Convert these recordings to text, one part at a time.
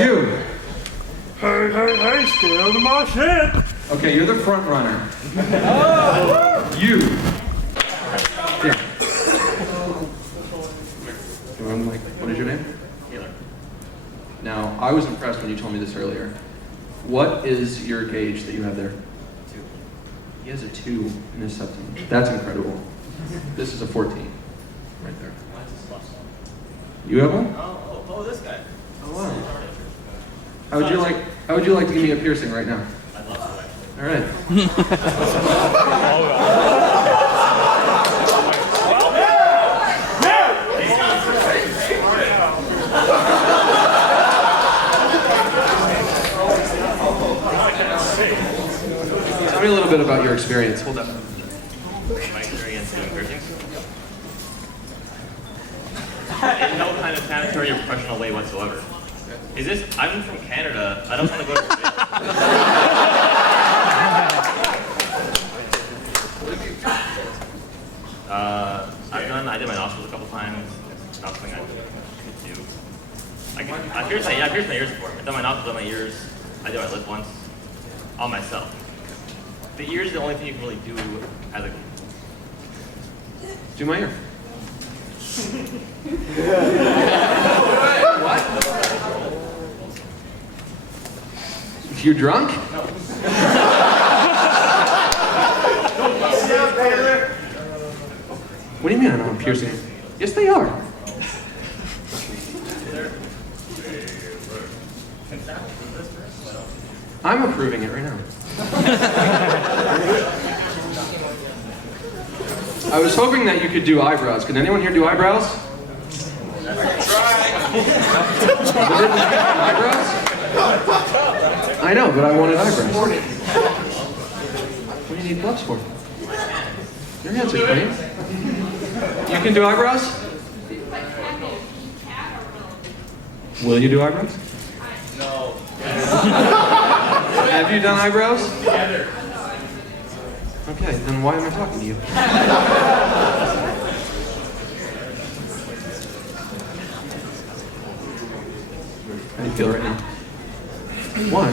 You. Hey, stay out of my shit. Okay, you're the front runner. You. Yeah. I'm like, what is your name? Taylor. Now, I was impressed when you told me this earlier. What is your gauge that you have there? 2. He has a 2 in his septum. That's incredible. This is a 14. Right there. Mine's a plus 1. You have one? Oh, this guy. Oh, wow. How would you like to give me a piercing right now? I'd love to, actually. All right. Tell me a little bit about your experience. Hold up. My experience doing piercings? In no kind of sanitary or professional way whatsoever. Is this? I'm from Canada. I don't want to go to the I did my nostrils a couple times. It's not something I could do. I pierced my ears before. I've done my nostrils, done my ears. I did my lip once. All myself. The ears is the only thing you can really do as a... Do my ear. What? You're drunk? No. What do you mean I don't have piercing? Yes, they are. I'm approving it right now. I was hoping that you could do eyebrows. Can anyone here do eyebrows? Eyebrows? I know, but I wanted eyebrows. What do you need gloves for? Your hands are clean. You can do eyebrows? Will you do eyebrows? No. Have you done eyebrows? Okay, then why am I talking to you? How do you feel right now? Why?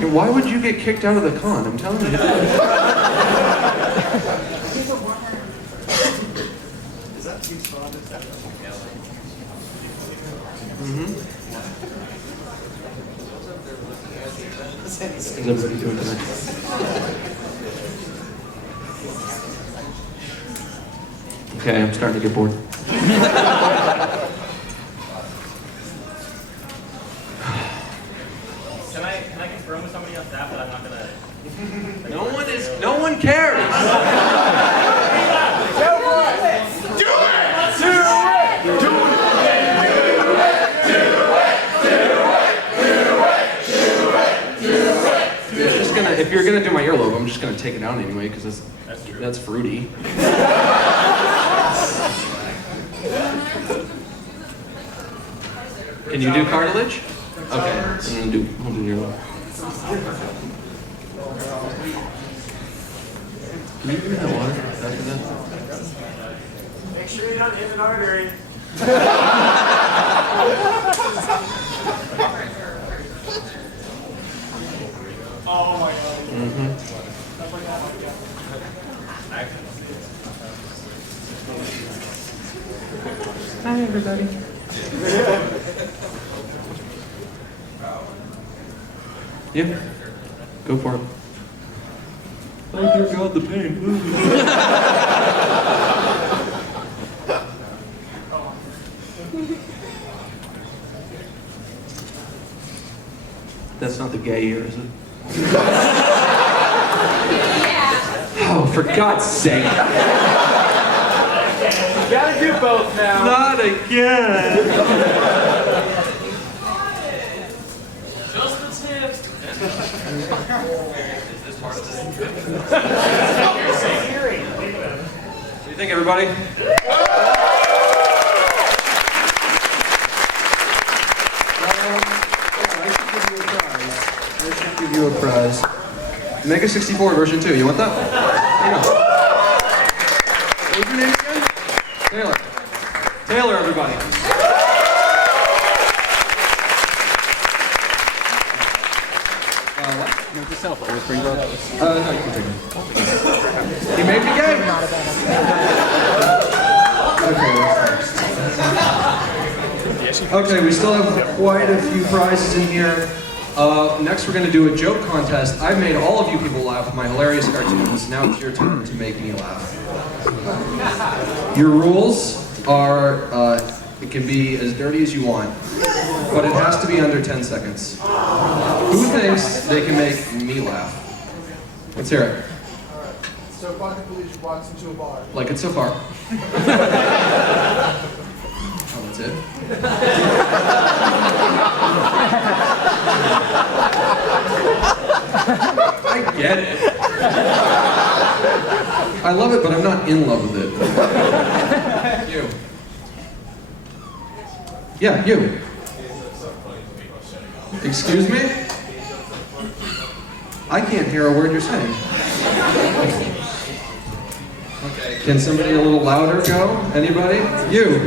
Why would you get kicked out of the con? I'm telling you. How's everybody doing tonight? Okay, I'm starting to get bored. Can I confirm with somebody on staff that I'm not gonna... No one cares! If you're gonna do my earlobe, I'm just gonna take it out anyway because that's fruity. Can you do cartilage? Okay, I'll do earlobe. Can you give me that water after that? Make sure you don't hit an artery. Oh my God. Hi, everybody. Yeah, go for it. Oh dear God, the pain. That's not the gay ear, is it? Oh, for God's sake. You gotta do both now. Not again. Just the tip. What do you think, everybody? I should give you a prize. Mega 64 version 2. You want that? Here you go. What was your name again? Taylor. Taylor, everybody. What? Note to self, always bring both. No, you can take it. He made me gay. Okay, we still have quite a few prizes in here. Next we're going to do a joke contest. I've made all of you people laugh with my hilarious cartoons. Now it's your turn to make me laugh. Your rules are, it can be as dirty as you want, but it has to be under 10 seconds. Who thinks they can make me laugh? Let's hear it. So Bucket Police walks into a bar. Like it so far. Oh, that's it? I get it. I love it, but I'm not in love with it. You. Yeah, you. Excuse me? I can't hear a word you're saying. Okay, can somebody a little louder go? Anybody? You.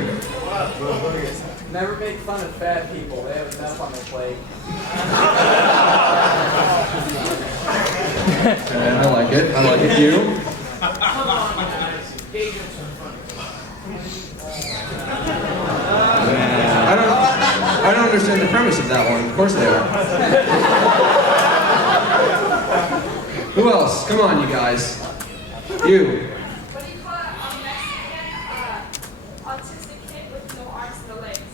Never make fun of fat people. They have enough on their plate. Okay, I like it. I like it. You. I don't understand the premise of that one. Of course they are. Who else? Come on, you guys. You. What do you call a Mexican autistic kid with no arms and no legs?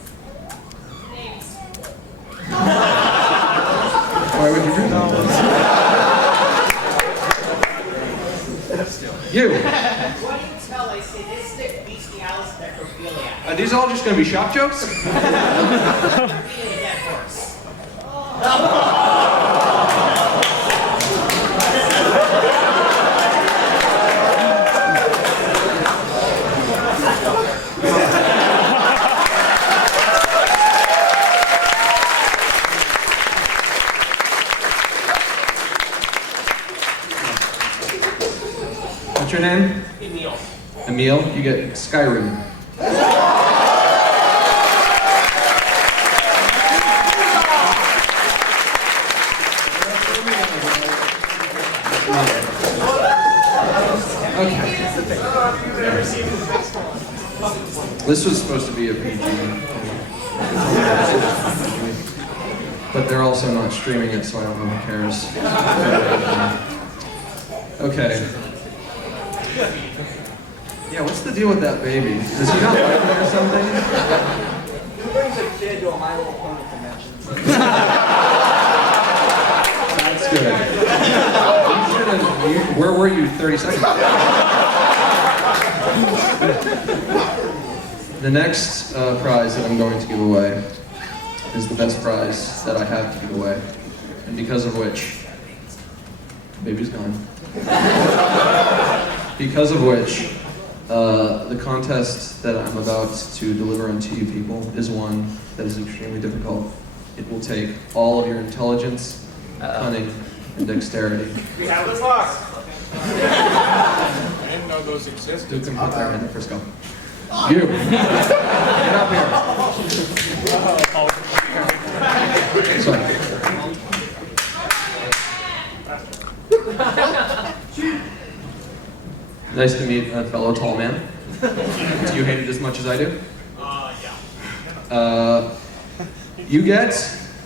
Names. Why would you do that? You. What do you tell a sadistic, bestialis necrophiliac? Are these all just going to be shock jokes? Being a dead horse. What's your name? Emil. Emil. You get Skyrim. Okay. This was supposed to be a PG. But they're also not streaming it, so I don't know who cares. Okay. Yeah, what's the deal with that baby? Does he not like me or something? Who brings a kid to a My Little Pony convention? That's good. Where were you 30 seconds ago? The next prize that I'm going to give away is the best prize that I have to give away, and because of which, the baby's gone. Because of which, the contest that I'm about to deliver unto you people is one that is extremely difficult. It will take all of your intelligence, cunning, and dexterity. We have the box. I didn't know those existed. Who can put their hand in first go? You! Get up here. Sorry. Nice to meet a fellow tall man. Do you hate it as much as I do? Yeah. You get,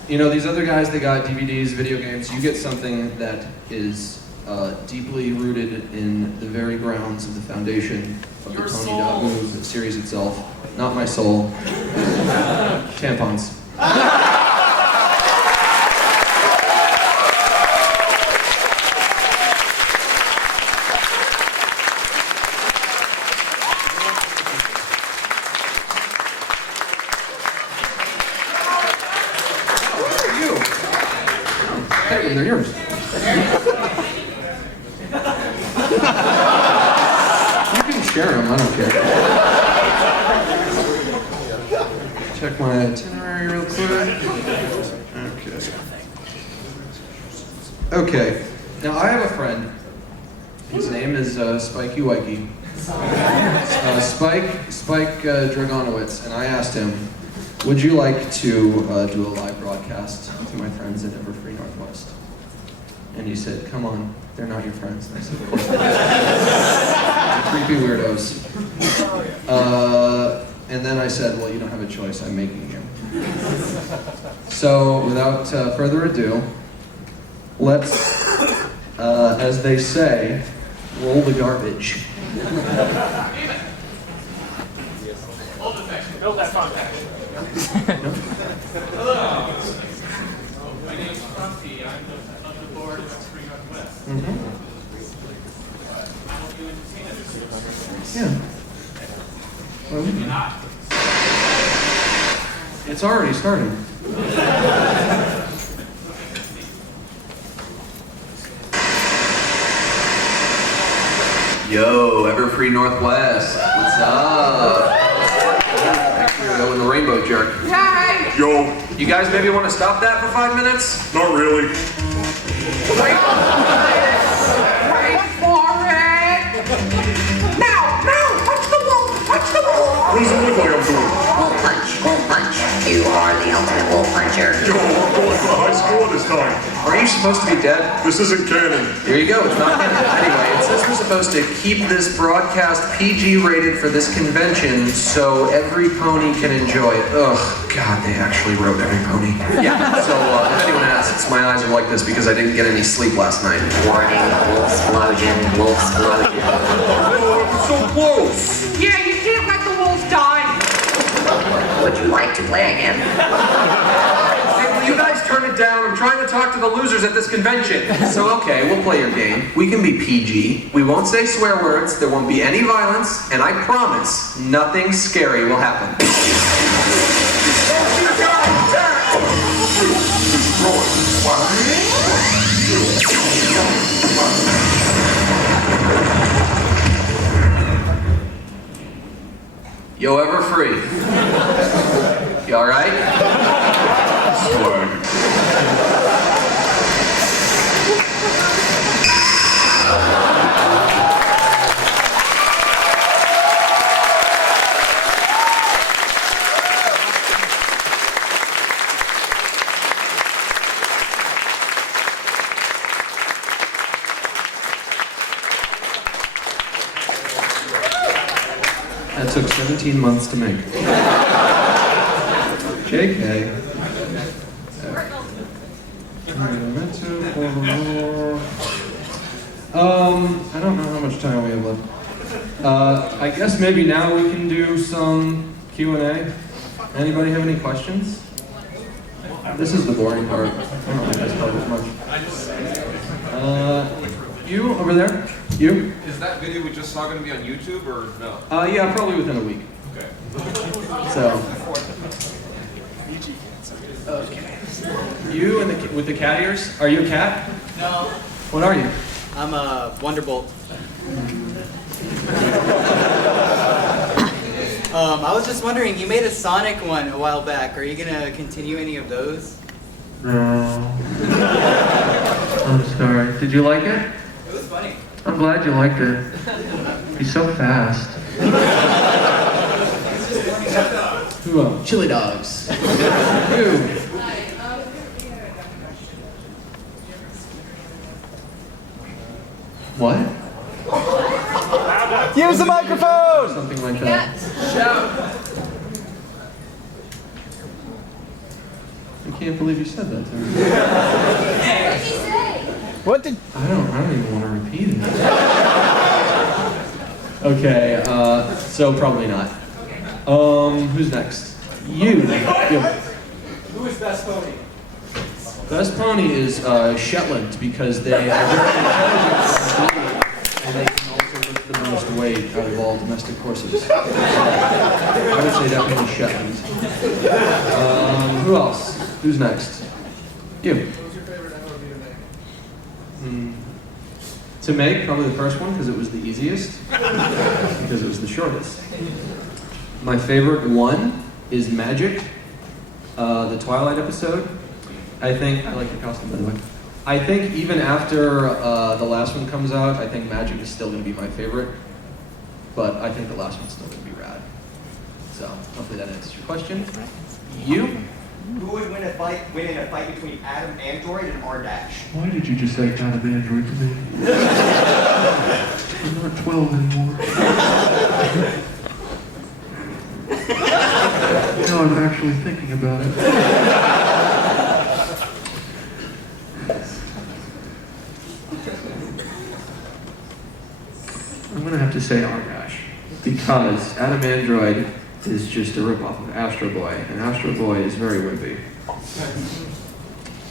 these other guys, they got DVDs, video games. You get something that is deeply rooted in the very grounds of the foundation of the Tony.move series itself. Not my soul. Tampons. They're yours. You can share them, I don't care. Check my itinerary real quick. Okay. Now I have a friend. His name is Spikey Wikey. Spike Dragonowitz, and I asked him, would you like to do a live broadcast to my friends at Everfree Northwest? And he said, come on, they're not your friends. And I said, of course not. Creepy weirdos. And then I said, well, you don't have a choice, I'm making you. So without further ado, let's, as they say, roll the garbage. Build that contact. Hello. My name is Frosty. I'm of the board of Everfree Northwest. I hope you entertain us. Yeah. Well, it's already started. Yo, Everfree Northwest. What's up? We're in the rainbow jerk. Yo, You guys maybe want to stop that for 5 minutes? not really. Wait for it! Now, touch the wall, touch the wall! What does it look like I'm doing? Wolf punch, wolf punch. You are the ultimate wolf puncher. Yo, I'm going for the high score this time. Are you supposed to be dead? This isn't canon. There you go, it's not canon. Anyway, it says we're supposed to keep this broadcast PG rated for this convention so every pony can enjoy it. Ugh, God, they actually wrote every pony. Yeah, so if anyone asks, my eyes are like this because I didn't get any sleep last night. Warning, wolf explosion, wolf explosion. Oh, it's so close. Yeah, you can't let the wolves die! Would you like to play again? Hey, will you guys turn it down? I'm trying to talk to the losers at this convention. So, okay, we'll play your game. We can be PG. We won't say swear words. There won't be any violence. And I promise, nothing scary will happen. Yo, Everfree. You alright? Swag. That took 17 months to make. JK. I don't know how much time we have left. I guess maybe now we can do some Q&A. Anybody have any questions? This is the boring part. I don't like this part as much. You over there? You? Is that video we just saw going to be on YouTube or no? Yeah, probably within a week. Okay. So. Okay. You and with the cat ears? Are you a cat? No, What are you? I'm a Wonderbolt. I was just wondering, you made a Sonic one a while back. Are you gonna continue any of those? No. I'm sorry. Did you like it? It was funny. I'm glad you liked it. He's so fast. Who else? Chili dogs. You. What? Use the microphone! Something like that. I can't believe you said that to me. What did? I don't even want to repeat it. Okay, so probably not. Who's next? You. Who is best pony? Best pony is Shetland because they are very intelligent and they can also lift the most weight out of all domestic horses. I would say definitely Shetland. Who else? Who's next? You. What was your favorite MOB to make? To make, probably the first one because it was the easiest, because it was the shortest. My favorite one is Magic, the Twilight episode. I like the costume by the way. I think even after the last one comes out, I think Magic is still going to be my favorite. but I think the last one's still gonna be rad. So hopefully that answers your question. You? Who would win in a fight between Adam Android and R-Dash? Why did you just say Adam Android to me? I'm not 12 anymore. Now I'm actually thinking about it. I'm gonna have to say R-Dash, because Adam Android is just a ripoff of Astro Boy, and Astro Boy is very wimpy.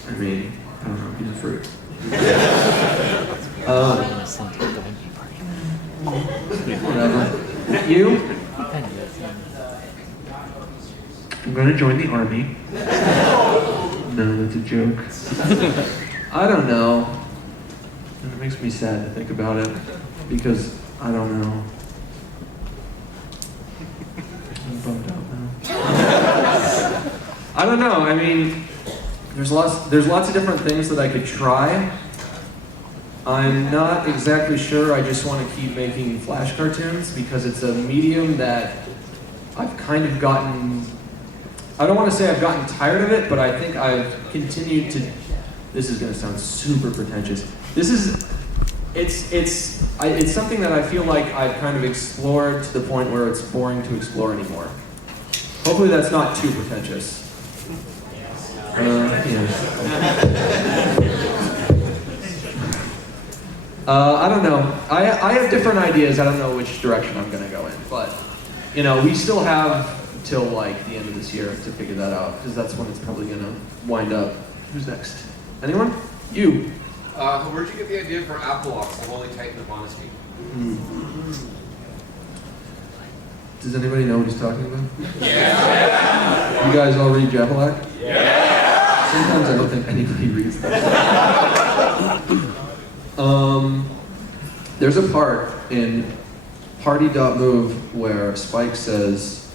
I mean, I don't know, he's a fruit. Whatever. You? I'm gonna join the army. No, that's a joke. I don't know. And it makes me sad to think about it, because I don't know. I'm bummed out now. I don't know. I mean, there's lots of different things that I could try. I'm not exactly sure. I just want to keep making Flash cartoons because it's a medium that I've kind of gotten. I don't want to say I've gotten tired of it, but I think I've continued to. This is going to sound super pretentious. It's something that I feel like I've kind of explored to the point where it's boring to explore anymore. Hopefully that's not too pretentious. I don't know. I have different ideas. I don't know which direction I'm going to go in, but you know, we still have till like the end of this year to figure that out because that's when it's probably going to wind up. Who's next? Anyone? You. Where'd you get the idea for Apple Locks, the Holy Titan of Honesty? Does anybody know what he's talking about? Yeah. You guys all read Japalac? Yeah. Sometimes I don't think anybody reads that. There's a part in Party.move where Spike says,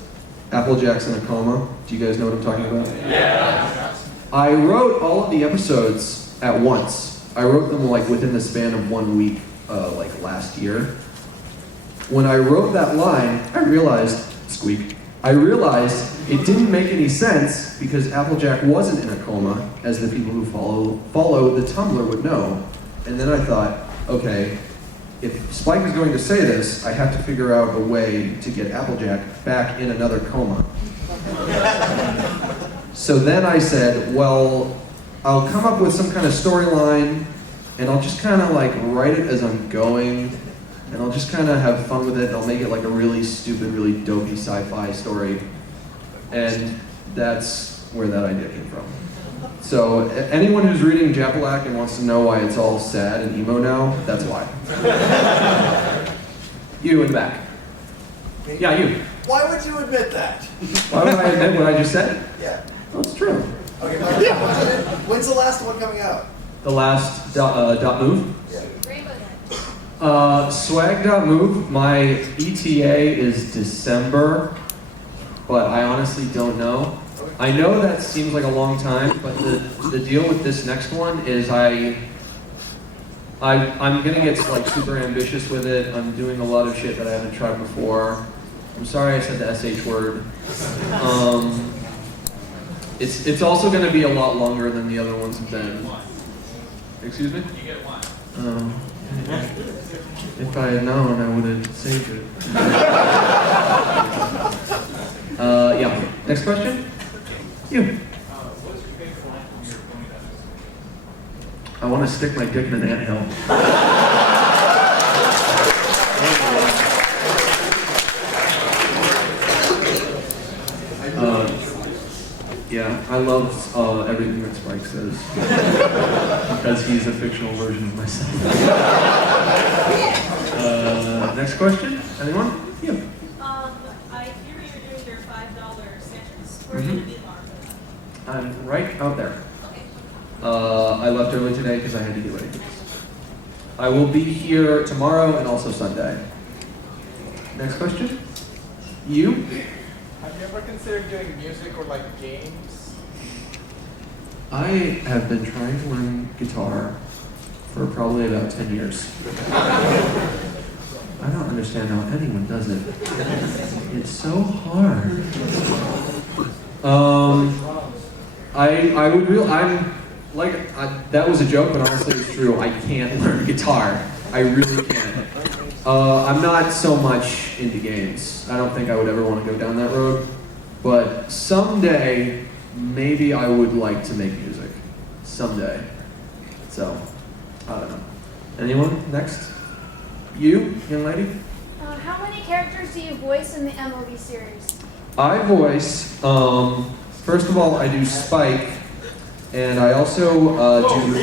Applejack's in a coma. Do you guys know what I'm talking about? Yeah. I wrote all of the episodes at once. I wrote them like within the span of 1 week, like last year. When I wrote that line, I realized it didn't make any sense because Applejack wasn't in a coma, as the people who follow the Tumblr would know. And then I thought, okay, if Spike is going to say this, I have to figure out a way to get Applejack back in another coma. So then I said, well, I'll come up with some kind of storyline, and I'll just kind of like write it as I'm going, and I'll just kind of have fun with it, and I'll make it like a really stupid, really dopey sci-fi story. And that's where that idea came from. So anyone who's reading Japalac and wants to know why it's all sad and emo now, that's why. You in the back. Yeah, you. Why would you admit that? Why would I admit what I just said? Yeah. Well, it's true. Okay, when's the last one coming out? The last dot move? Yeah. Swag.move, my ETA is December, but I honestly don't know. I know that seems like a long time, but the deal with this next one is I'm gonna get like super ambitious with it. I'm doing a lot of shit that I haven't tried before. I'm sorry I said the SH word. It's also gonna be a lot longer than the other ones have been. Excuse me? You get one. If I had known, I would have saved it. Yeah. Next question? You. What's your favorite line from your Pony Dust? I want to stick my dick in an anthill. Yeah, I love everything that Spike says because he's a fictional version of myself. Next question? Anyone? You. I hear you're doing your $5 sketches. Where are you going to be tomorrow? I'm right out there. Okay. I left early today because I had to get ready. I will be here tomorrow and also Sunday. Next question? You? Have you ever considered doing music or like games? I have been trying to learn guitar for probably about 10 years. I don't understand how anyone does it. It's so hard. I would real. I'm like that was a joke, but honestly, it's true. I can't learn guitar. I really can't. I'm not so much into games. I don't think I would ever want to go down that road. But someday, maybe I would like to make music. Someday. So, I don't know. Anyone? Next? You, young lady? How many characters do you voice in the MLB series? I voice, first of all, I do Spike, and I also do...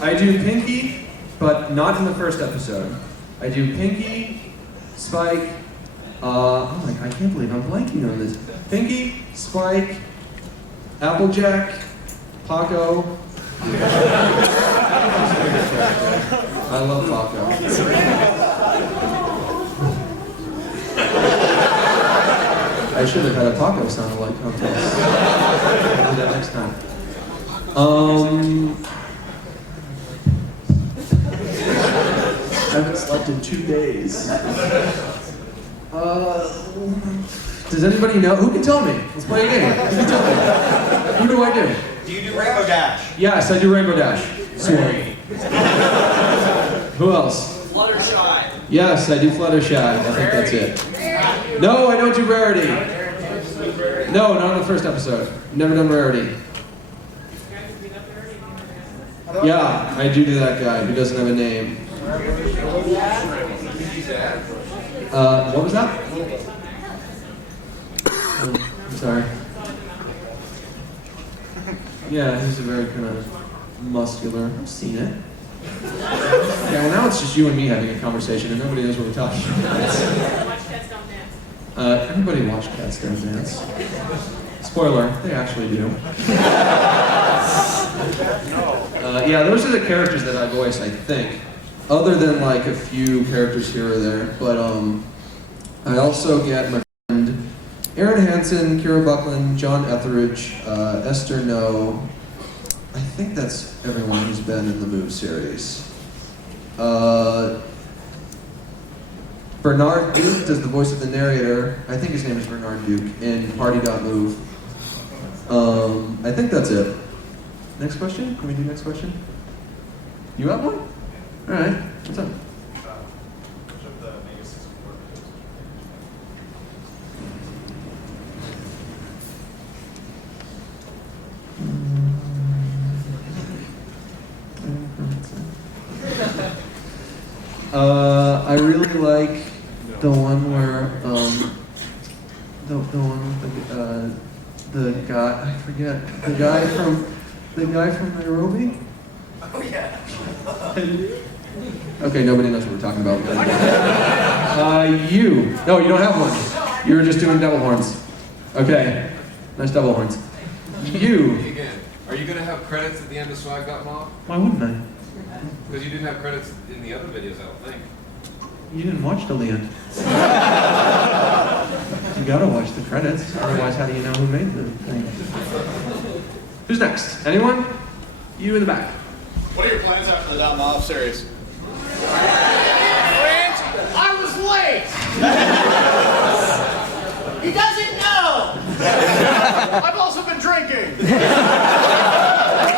I do Pinky, but not in the first episode. I do Pinky, Spike, oh my god, I can't believe I'm blanking on this. Pinky, Spike, Applejack, Paco. I love Paco. I should have had a Paco sound-alike contest. I'll do that next time. I haven't slept in 2 days. Does anybody know? Who can tell me? Let's play a game. Who can tell me? Who do I do? Do you do Rainbow Dash? Yes, I do Rainbow Dash. Sweet. Who else? Fluttershy. Yes, I do Fluttershy. I think that's it. No, I don't do Rarity. No, not in the first episode. Never done Rarity. Yeah, I do that guy who doesn't have a name. What was that? Oh, I'm sorry. Yeah, he's a very kind of muscular. I've seen it. Yeah, well now it's just you and me having a conversation and nobody knows what we're talking about. Watch Cats Don't Dance. Everybody watch Cats Don't Dance. Spoiler, they actually do. Yeah, those are the characters that I voice, I think. Other than like a few characters here or there. But I also get my friend Aaron Hansen, Kira Buckland, John Etheridge, Esther No. I think that's everyone who's been in the Move series. Bernard Duke does the voice of the narrator. I think his name is Bernard Duke in Party.move. I think that's it. Next question? Can we do next question? You have one? All right. What's up? I really like the one where the one with the guy, I forget, the guy from Nairobi. Oh yeah. Okay, nobody knows what we're talking about. You don't have one. You were just doing double horns. Okay, nice double horns. You. Again, are you going to have credits at the end of Swag Gotten Off? Why wouldn't I? Because you didn't have credits in the other videos, I don't think. You didn't watch till the end. You gotta watch the credits, otherwise how do you know who made the thing? Who's next? Anyone? You in the back. What are your plans after the Down the Off series? I was late! He doesn't know! I've also been drinking!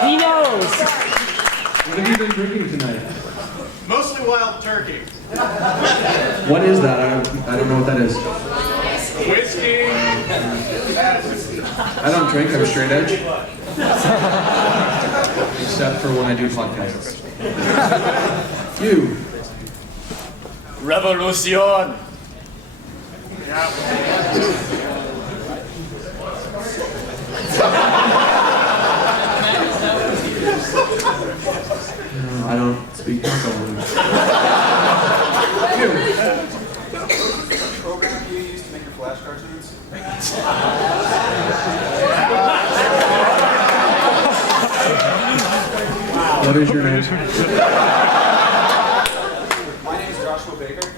He knows! What have you been drinking tonight? Mostly wild turkey. What is that? I don't know what that is. Whiskey. I don't drink, I'm straight edge. Except for when I do podcasts. You. Revolution! No, I don't speak Tagalog. Program you use to make your Flash cartoons? What is your name? My name is Joshua Baker.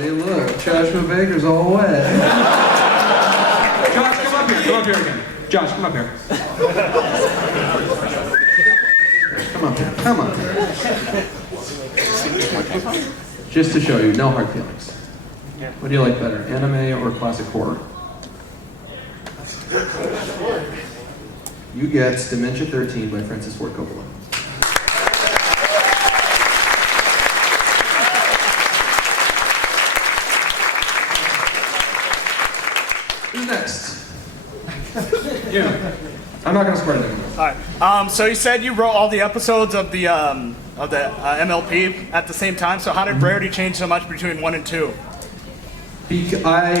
everybody. Look, Joshua Baker's all wet. Josh, come up here. Come up here again. Josh, come up here. Come up here. Come up here. Just to show you, no hard feelings. What do you like better, anime or classic horror? You get Dementia 13 by Francis Ford Coppola. Who's next? You. I'm not gonna swear to them. All right. So you said you wrote all the episodes of the MLP at the same time. So how did Rarity change so much between 1 and 2? I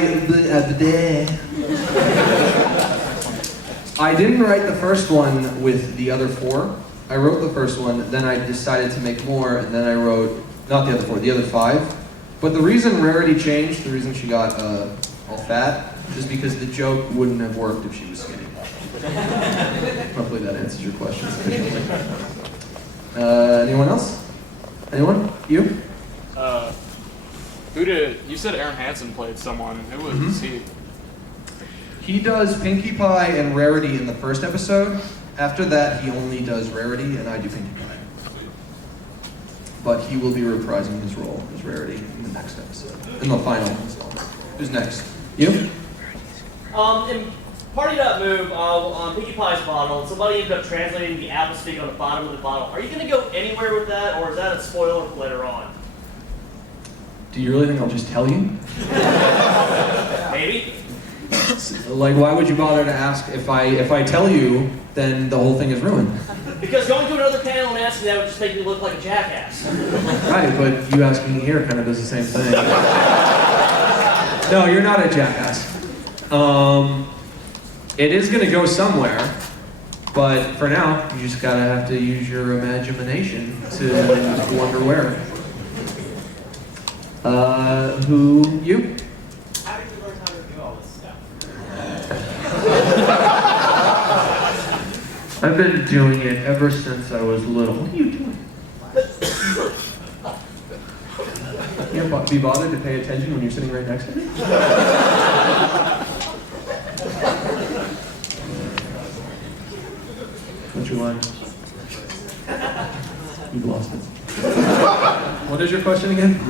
didn't write the first one with the other 4. I wrote the first one, then I decided to make more, and then I wrote, not the other 4, the other 5. But the reason Rarity changed, the reason she got all fat, is because the joke wouldn't have worked if she was skinny. Hopefully that answers your question sufficiently. Anyone else? Anyone? You? You said Aaron Hansen played someone. Who was he? He does Pinkie Pie and Rarity in the first episode. After that, he only does Rarity, and I do Pinkie Pie. But he will be reprising his role as Rarity in the next episode, in the final installment. Who's next? You? In Party.move, on Pinkie Pie's bottle, somebody ended up translating the apple stick on the bottom of the bottle. Are you going to go anywhere with that, or is that a spoiler for later on? Do you really think I'll just tell you? Maybe. Like, why would you bother to ask? If I tell you, then the whole thing is ruined. Because going to another panel and asking that would just make me look like a jackass. Right, but you asking me here kind of does the same thing. No, you're not a jackass. It is going to go somewhere, but for now, you just gotta have to use your imagination to wonder where. You? How did you learn how to do all this stuff? I've been doing it ever since I was little. What are you doing? You can't be bothered to pay attention when you're sitting right next to me? What's your line? You've lost it. What is your question again?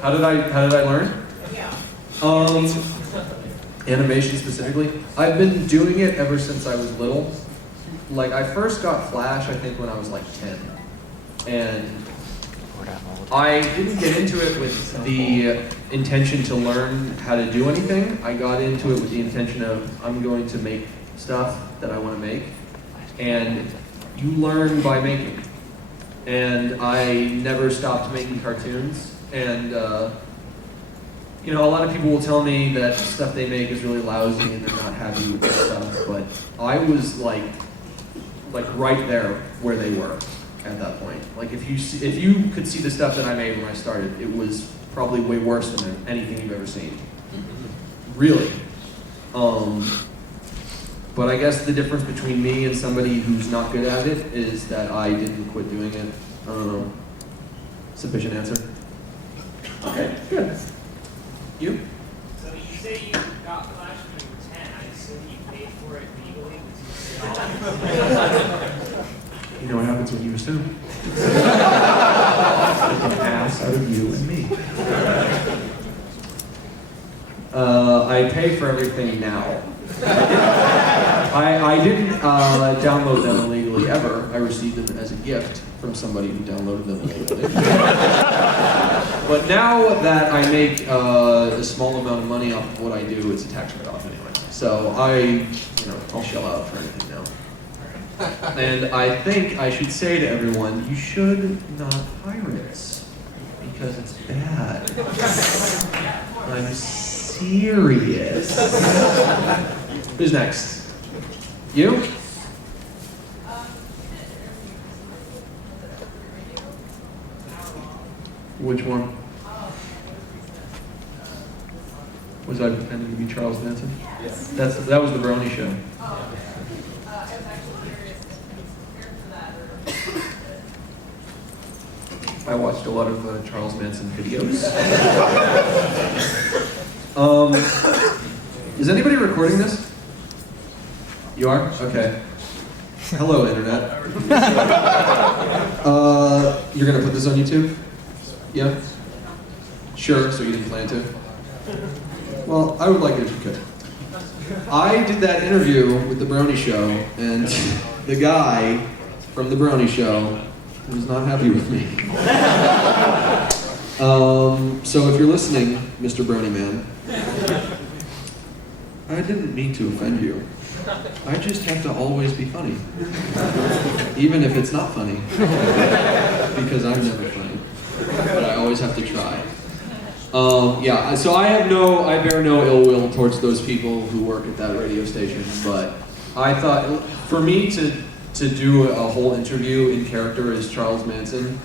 How did I learn? Animation specifically. I've been doing it ever since I was little. Like, I first got Flash, I think, when I was like 10. And I didn't get into it with the intention to learn how to do anything. I got into it with the intention of, I'm going to make stuff that I want to make. And you learn by making. And I never stopped making cartoons. And, you know, a lot of people will tell me that stuff they make is really lousy and they're not happy with their stuff. But I was like right there where they were at that point. Like, if you could see the stuff that I made when I started, it was probably way worse than anything you've ever seen. Really. But I guess the difference between me and somebody who's not good at it is that I didn't quit doing it. I don't know. Sufficient answer? Okay, good. You? So you say you got Flash when you were 10. I assume you paid for it legally? You know what happens when you assume? An ass out of you and me. I pay for everything now. I didn't download them illegally ever. I received them as a gift from somebody who downloaded them illegally. But now that I make a small amount of money off of what I do, it's a tax write-off anyway. So I'll shell out for anything now. And I think I should say to everyone, you should not pirate, because it's bad. I'm serious. Who's next? You? Which one? Was I pretending to be Charles Manson? Yes. That was the Brony Show. I watched a lot of Charles Manson videos. Is anybody recording this? You are? Okay. Hello, Internet. You're gonna put this on YouTube? Yeah? Sure, so you didn't plan to? Well, I would like it if you could. I did that interview with The Brony Show, and the guy from The Brony Show was not happy with me. So if you're listening, Mr. Brony Man, I didn't mean to offend you. I just have to always be funny. Even if it's not funny. Because I'm never funny. But I always have to try. Yeah, so I bear no ill will towards those people who work at that radio station, but I thought, for me to do a whole interview in character as Charles Manson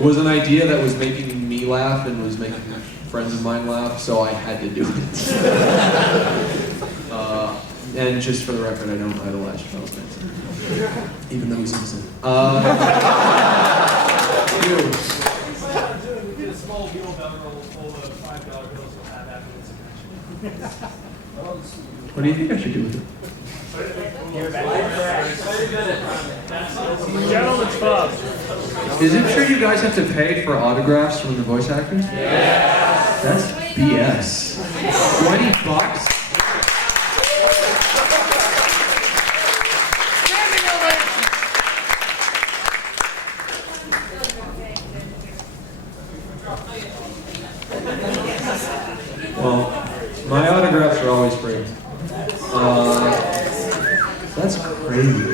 was an idea that was making me laugh and was making friends of mine laugh, so I had to do it. And just for the record, I don't idolize Charles Manson, even though he's innocent. You. Get a small wheelbarrow full of $5 bills we'll have after this convention. What do you think I should do with it? Gentlemen's club. Is it true you guys have to pay for autographs from the voice actors? Yeah. That's BS. $20? Well, my autographs are always free. That's crazy.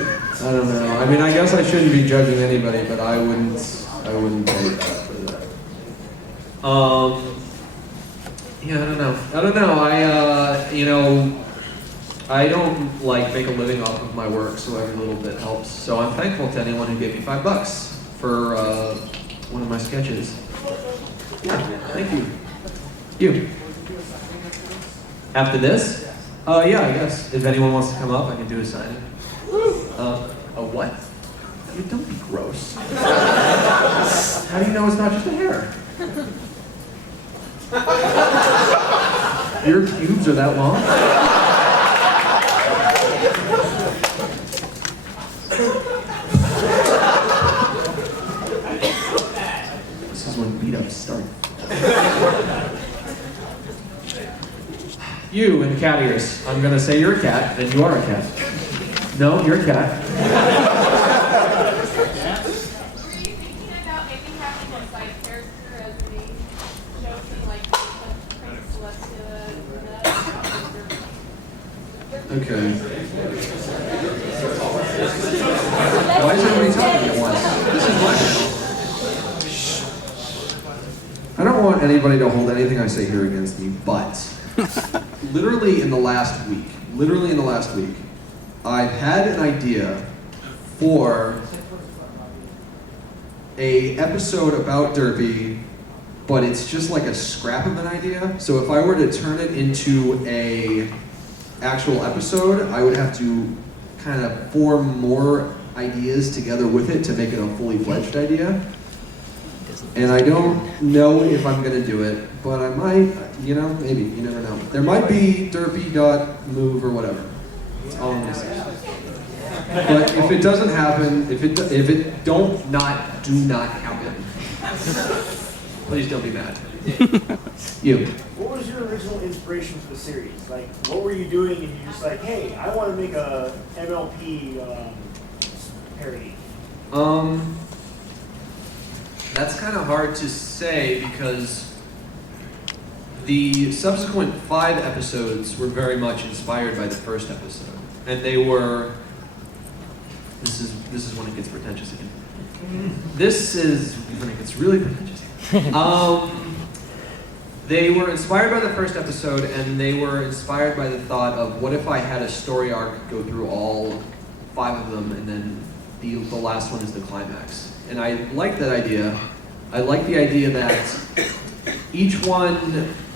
I don't know. I mean, I guess I shouldn't be judging anybody, but I wouldn't pay that for that. Yeah, I don't know. I don't like make a living off of my work, so every little bit helps. So I'm thankful to anyone who gave me $5 for one of my sketches. Yeah, thank you. You. After this? Yeah, I guess. If anyone wants to come up, I can do a signing. A what? You don't be gross. How do you know it's not just a hair? Your pubes are that long? This is when beat-ups start. You in the cat ears. I'm gonna say you're a cat, and you are a cat. No, you're a cat. Were you thinking about maybe having a side character as a show thing, like Princess Celestia? Okay. Why is everybody talking at once? This is my show. I don't want anybody to hold anything I say here against me, but literally in the last week, I've had an idea for a episode about Derpy, but it's just like a scrap of an idea. So if I were to turn it into a actual episode, I would have to kind of form more ideas together with it to make it a fully fledged idea. And I don't know if I'm gonna do it, but I might, maybe, you never know. There might be derpy.move or whatever. That's all I'm gonna say. But if it doesn't happen, if it do not happen, please don't be mad. You. What was your original inspiration for the series? Like, what were you doing and you're just like, hey, I want to make a MLP parody? That's kind of hard to say because the subsequent 5 episodes were very much inspired by the first episode. And they were, this is when it gets pretentious again. This is when it gets really pretentious. They were inspired by the first episode, and they were inspired by the thought of what if I had a story arc go through all 5 of them, and then the last one is the climax. And I like that idea. I like the idea that each one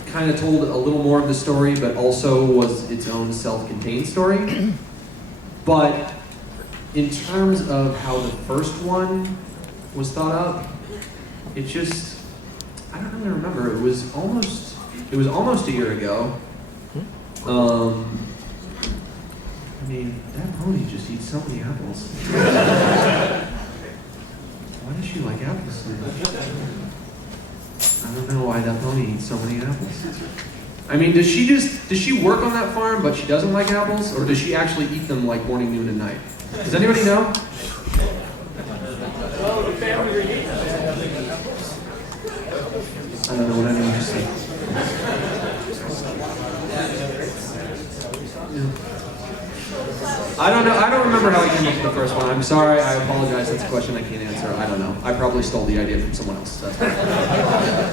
kind of told a little more of the story, but also was its own self-contained story. But in terms of how the first one was thought up, it just, I don't really remember. It was almost It was almost a year ago. I mean, that pony just eats so many apples. Why does she like apples so much? I don't know why that pony eats so many apples. I mean, does she work on that farm but she doesn't like apples? Or does she actually eat them like morning, noon, and night? Does anybody know? Well, the family reunion. I don't know what anyone just said. I don't know. I don't remember how I came up with the first one. I'm sorry. I apologize. That's a question I can't answer. I don't know. I probably stole the idea from someone else. That's fine.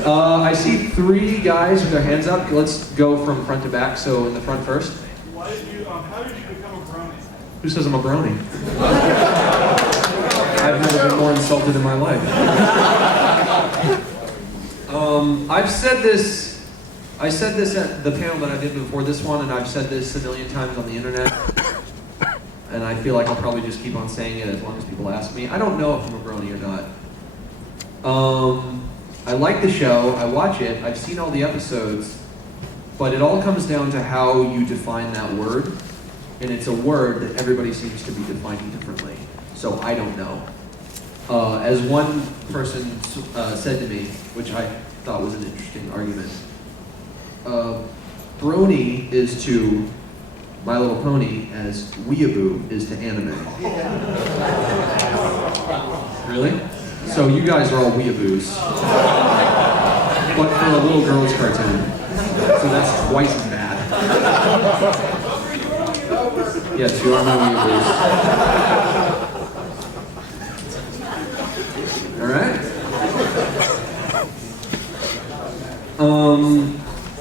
I see 3 guys with their hands up. Let's go from front to back. So in the front first. Why did you, how did you become a brony? Who says I'm a brony? I've never been more insulted in my life. I've said this. I said this at the panel that I did before this one, and I've said this a million times on the internet. And I feel like I'll probably just keep on saying it as long as people ask me. I don't know if I'm a brony or not. I like the show. I watch it. I've seen all the episodes. But it all comes down to how you define that word. And it's a word that everybody seems to be defining differently. So I don't know. As one person said to me, which I thought was an interesting argument, brony is to My Little Pony as weeaboo is to anime. Really? So you guys are all weeaboos. But for a little girl's cartoon. So that's twice as bad. Yes, you are my weeaboos. Alright?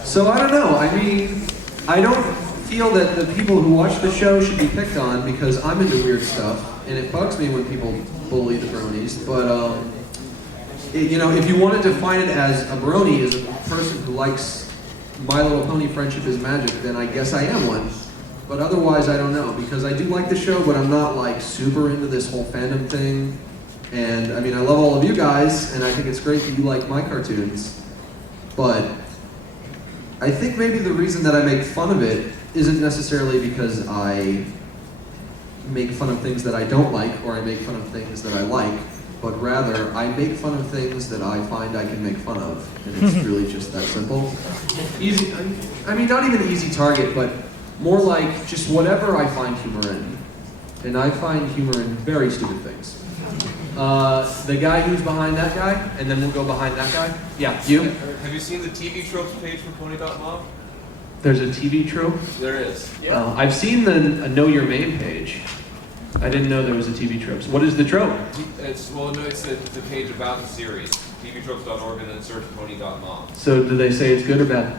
So I don't know. I mean, I don't feel that the people who watch the show should be picked on because I'm into weird stuff, and it bugs me when people bully the bronies. But you know, if you want to define it as a brony is a person who likes My Little Pony Friendship is Magic, then I guess I am one. But otherwise, I don't know, because I do like the show, but I'm not like super into this whole fandom thing. And I mean, I love all of you guys, and I think it's great that you like my cartoons. But I think maybe the reason that I make fun of it isn't necessarily because I make fun of things that I don't like, or I make fun of things that I like, but rather I make fun of things that I find I can make fun of, and it's really just that simple. Easy, I mean, not even easy target, but more like just whatever I find humor in. And I find humor in very stupid things. The guy who's behind that guy, and then we'll go behind that guy. Yeah, you? Have you seen the TV tropes page for Pony.mob? There's a TV trope? There is. I've seen the Know Your Main page. I didn't know there was a TV tropes. What is the trope? It's the page about the series. tvtropes.org and then search Pony.mob. So do they say it's good or bad?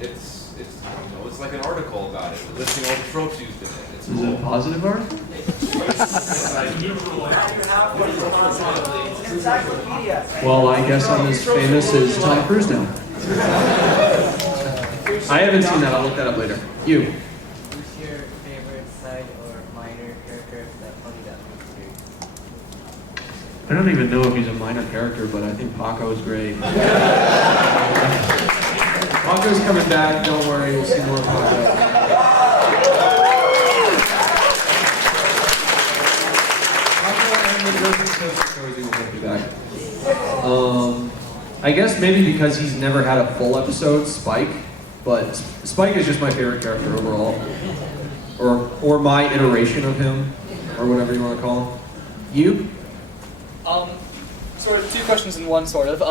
It's I don't know, it's like an article about it, listing all the tropes used in it. It's Is it a positive article? Well, I guess I'm as famous as Tom Cruise now. I haven't seen that. I'll look that up later. You? Who's your favorite side or minor character of that Pony.mob series? I don't even know if he's a minor character, but I think Paco is great. Paco's coming back. Don't worry. We'll see more of Paco. I guess maybe because he's never had a full episode, Spike, but Spike is just my favorite character overall, or my iteration of him, or whatever you want to call him. You? Sort of 2 questions in one, sort of.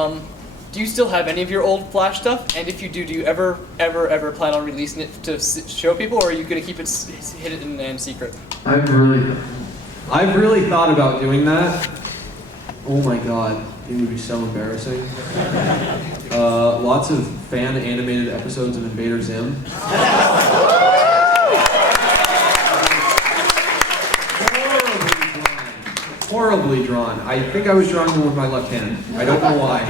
Do you still have any of your old Flash stuff? And if you do you ever plan on releasing it to show people, or are you going to keep it hidden and secret? I've really thought about doing that. Oh my god, it would be so embarrassing. Lots of fan animated episodes of Invader Zim. Horribly drawn. I think I was drawing them with my left hand. I don't know why.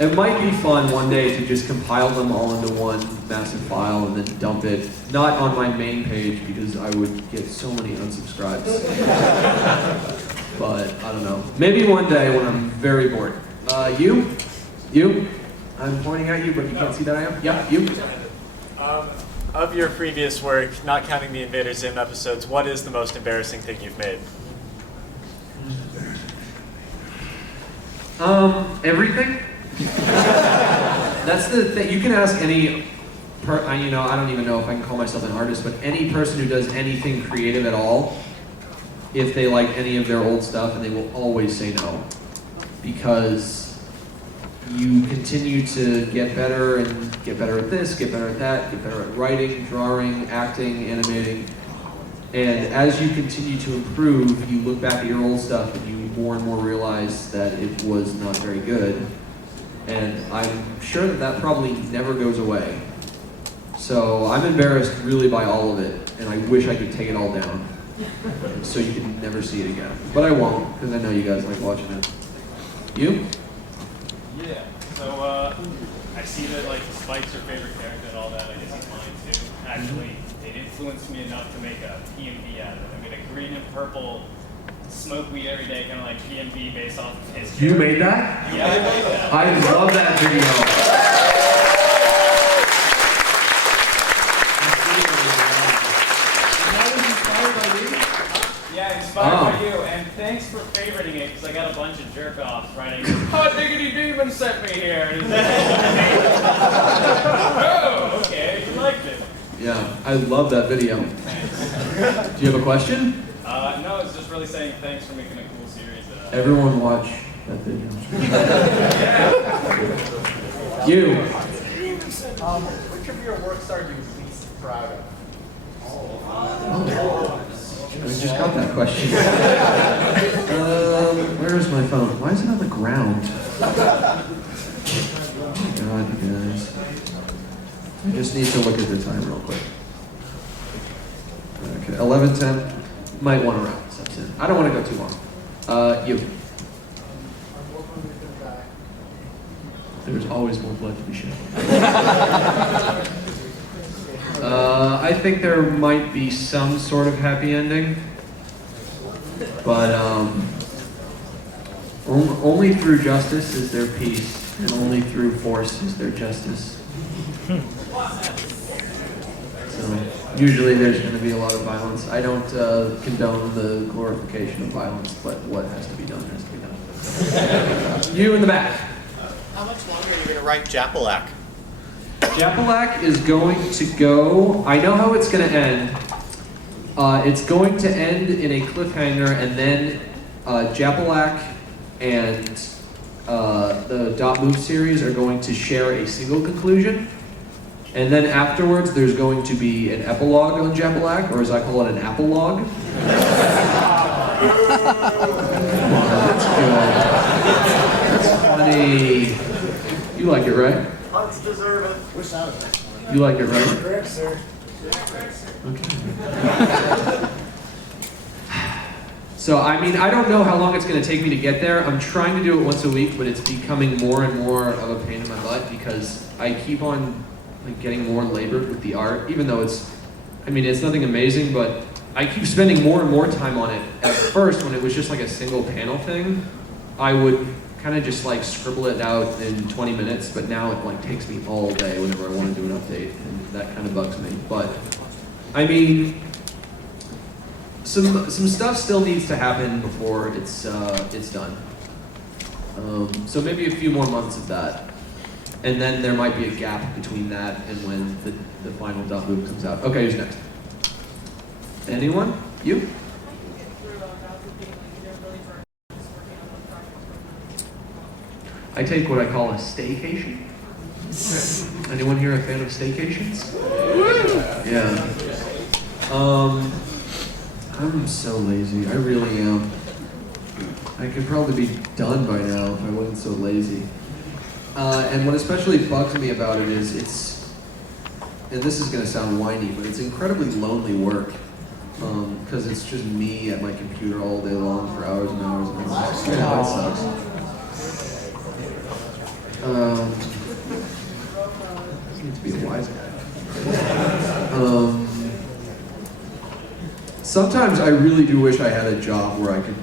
It might be fun one day to just compile them all into one massive file and then dump it. Not on my main page because I would get so many unsubscribes. But I don't know. Maybe one day when I'm very bored. You? I'm pointing at you, but you can't see that I am. Yeah, you. Of your previous work, not counting the Invader Zim episodes, what is the most embarrassing thing you've made? Everything. That's the thing. You can ask any, I don't even know if I can call myself an artist, but any person who does anything creative at all, if they like any of their old stuff, and they will always say no, because you continue to get better and get better at this, get better at that, get better at writing, drawing, acting, animating. And as you continue to improve, you look back at your old stuff and you more and more realize that it was not very good. And I'm sure that that probably never goes away. So I'm embarrassed really by all of it, and I wish I could take it all down so you can never see it again. But I won't, because I know you guys like watching it. You? Yeah, so I see that like Spike's your favorite character and all that. I guess he's mine too. Actually, it influenced me enough to make a PMV out of it. I made a green and purple smoke weed every day, kind of like PMV based off of his character. You made that? Yeah, I made that. I love that video. Yeah, inspired by you, and thanks for favoriting it, because I got a bunch of jerk-offs writing, Hotdiggedydemon sent me here. Oh, okay, you liked it. Yeah, I love that video. Do you have a question? No, it's just really saying thanks for making a cool series. Everyone watch that video. You. Which of your works are you least proud of? I just got that question. Where is my phone? Why is it on the ground? Oh my god, you guys. I just need to look at the time real quick. Okay, 11:10. Might want to wrap this up soon. I don't want to go too long. You. There's always more blood to be shed. I think there might be some sort of happy ending, but only through justice is there peace, and only through force is there justice. So usually there's going to be a lot of violence. I don't condone the glorification of violence, but what has to be done has to be done. You in the back. How much longer are you going to write Japalac? Japalac is going to go, I know how it's going to end. It's going to end in a cliffhanger, and then Japalac and the Dot Move series are going to share a single conclusion. And then afterwards, there's going to be an epilogue on Japalac, or as I call it, an apple-log. That's good. That's funny. You like it, right? Hunts deserve it. Wish I was. You like it, right? Correct, sir. Okay. So, I mean, I don't know how long it's going to take me to get there. I'm trying to do it once a week, but it's becoming more and more of a pain in my butt because I keep on getting more labored with the art, even though it's nothing amazing, but I keep spending more and more time on it. At first, when it was just like a single panel thing, I would kind of just scribble it out in 20 minutes, but now it takes me all day whenever I want to do an update, and that kind of bugs me. But I mean, some stuff still needs to happen before it's done. So maybe a few more months of that, and then there might be a gap between that and when the final Dot Move comes out. Okay, who's next? Anyone? You? I take what I call a staycation. Anyone here a fan of staycations? Yeah. I'm so lazy. I really am. I could probably be done by now if I wasn't so lazy. And what especially bugs me about it is and this is going to sound whiny, but it's incredibly lonely work. Because it's just me at my computer all day long for hours and hours and hours. Yeah, that sucks. I need to be a wise guy. Sometimes I really do wish I had a job where I could,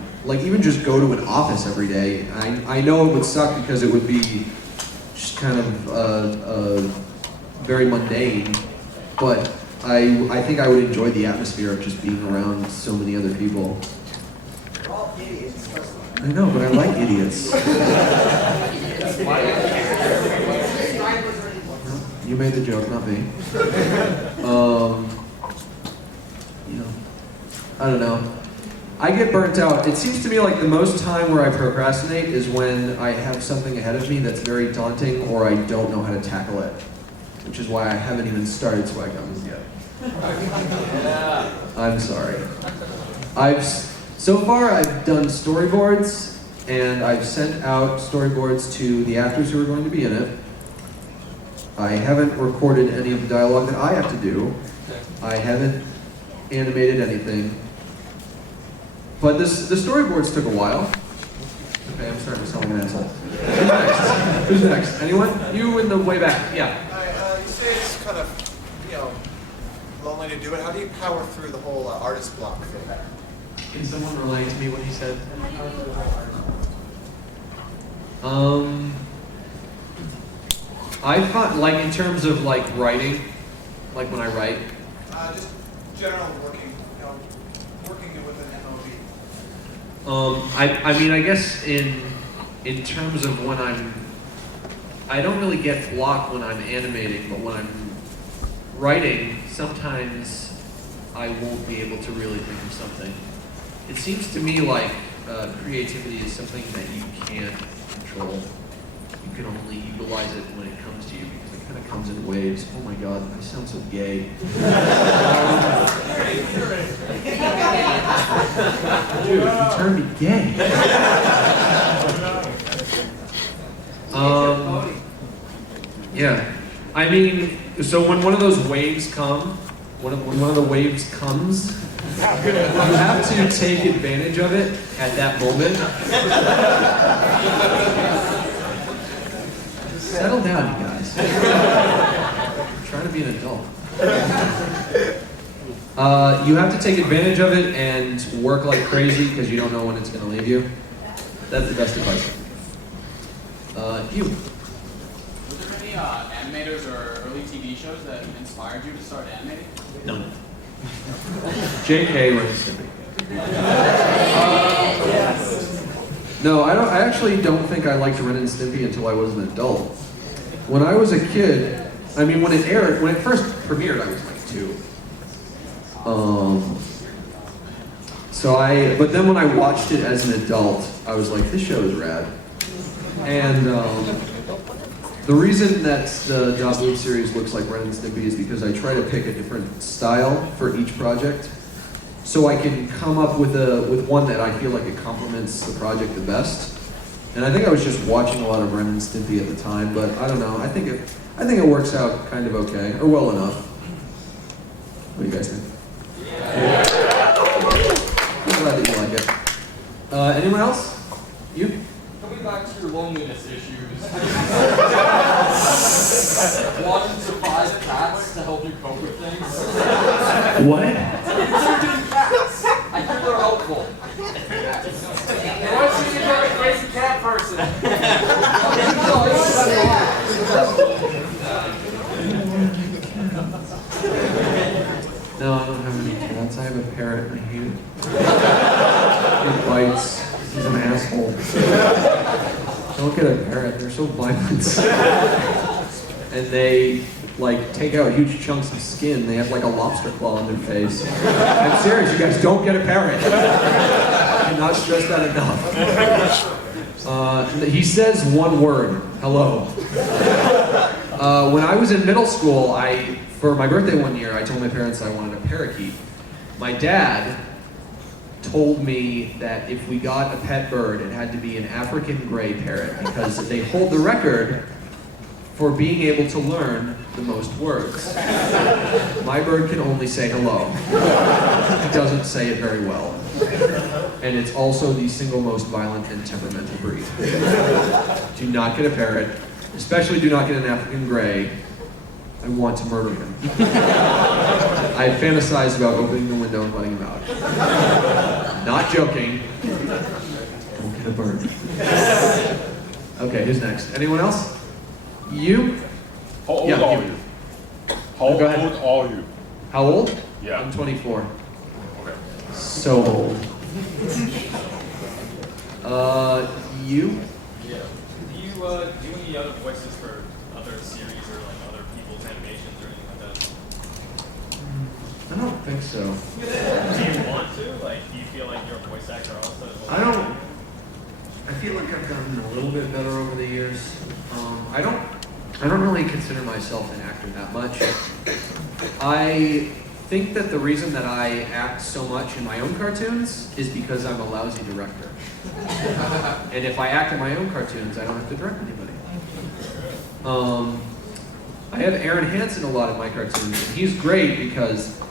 even just go to an office every day. I know it would suck because it would be just kind of very mundane, but I think I would enjoy the atmosphere of just being around so many other people. We're all idiots. I know, but I like idiots. You made the joke, not me. You know, I don't know. I get burnt out. It seems to me like the most time where I procrastinate is when I have something ahead of me that's very daunting or I don't know how to tackle it, which is why I haven't even started Swag Guns yet. I'm sorry. So far I've done storyboards and I've sent out storyboards to the actors who are going to be in it. I haven't recorded any of the dialogue that I have to do. I haven't animated anything. But the storyboards took a while. Okay, I'm starting to sound like an asshole. Who's next? Who's next? Anyone? You in the way back. Yeah. You say it's kind of, lonely to do it. How do you power through the whole artist block thing? Can someone relay to me what he said? I find, like, in terms of like writing, like when I write. Just general working, working with an MOV. I mean, I guess in terms of when I don't really get blocked when I'm animating, but when I'm writing, sometimes I won't be able to really think of something. It seems to me like creativity is something that you can't control. You can only utilize it when it comes to you because it kind of comes in waves. Oh my God, I sound so gay. Dude, you turned me gay. Yeah. I mean, so when one of those waves come, when one of the waves comes, you have to take advantage of it at that moment. Settle down, you guys. I'm trying to be an adult. You have to take advantage of it and work like crazy because you don't know when it's going to leave you. That's the best advice. You. Were there any animators or early TV shows that inspired you to start animating? No. JK Ren and Stimpy. No, I actually don't think I liked Ren and Stimpy until I was an adult. When I was a kid, I mean, when it first premiered, I was like 2. But then when I watched it as an adult, I was like, this show is rad. And the reason that the Dabu series looks like Ren and Stimpy is because I try to pick a different style for each project, so I can come up with one that I feel like it complements the project the best. And I think I was just watching a lot of Ren and Stimpy at the time, but I don't know. I think it works out kind of okay, or well enough. What do you guys think? Yeah. I'm glad that you like it. Anyone else? You? Coming back to your loneliness issues. Wanting to buy cats to help you cope with things. What? Certain cats. I hear they're helpful. Once you become a crazy cat person. No, I don't have any cats. I have a parrot and I hate it. It bites. He's an asshole. Don't get a parrot. They're so violent. And they take out huge chunks of skin. They have like a lobster claw on their face. I'm serious, you guys, don't get a parrot. I cannot stress that enough. He says one word, hello. When I was in middle school, for my birthday one year, I told my parents I wanted a parakeet. My dad told me that if we got a pet bird, it had to be an African gray parrot because they hold the record for being able to learn the most words. My bird can only say hello. It doesn't say it very well. And it's also the single most violent and temperamental breed. Do not get a parrot, especially do not get an African gray. I want to murder him. I fantasized about opening the window and letting him out. Not joking. Don't get a bird. Okay, who's next? Anyone else? You? How old Yeah, are you. you? How Go ahead. old are you? How old? Yeah. I'm 24. Okay. So old. You? Yeah. Do you do any other voices for other series or like other people's animations or anything like that? I don't think so. Do you want to? Like, do you feel like you're a voice actor also? I don't. I feel like I've gotten a little bit better over the years. I don't really consider myself an actor that much. I think that the reason that I act so much in my own cartoons is because I'm a lousy director. And if I act in my own cartoons, I don't have to direct anybody. I have Aaron Hansen a lot in my cartoons, and he's great because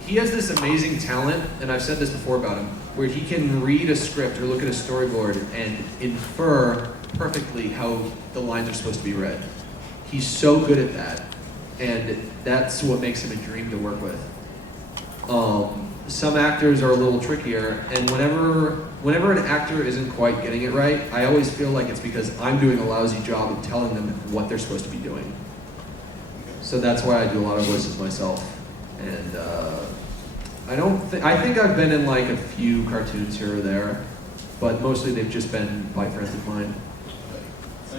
he has this amazing talent, and I've said this before about him, where he can read a script or look at a storyboard and infer perfectly how the lines are supposed to be read. He's so good at that, and that's what makes him a dream to work with. Some actors are a little trickier, and whenever an actor isn't quite getting it right, I always feel like it's because I'm doing a lousy job of telling them what they're supposed to be doing. So that's why I do a lot of voices myself. And I think I've been in like a few cartoons here or there, but mostly they've just been by friends of mine.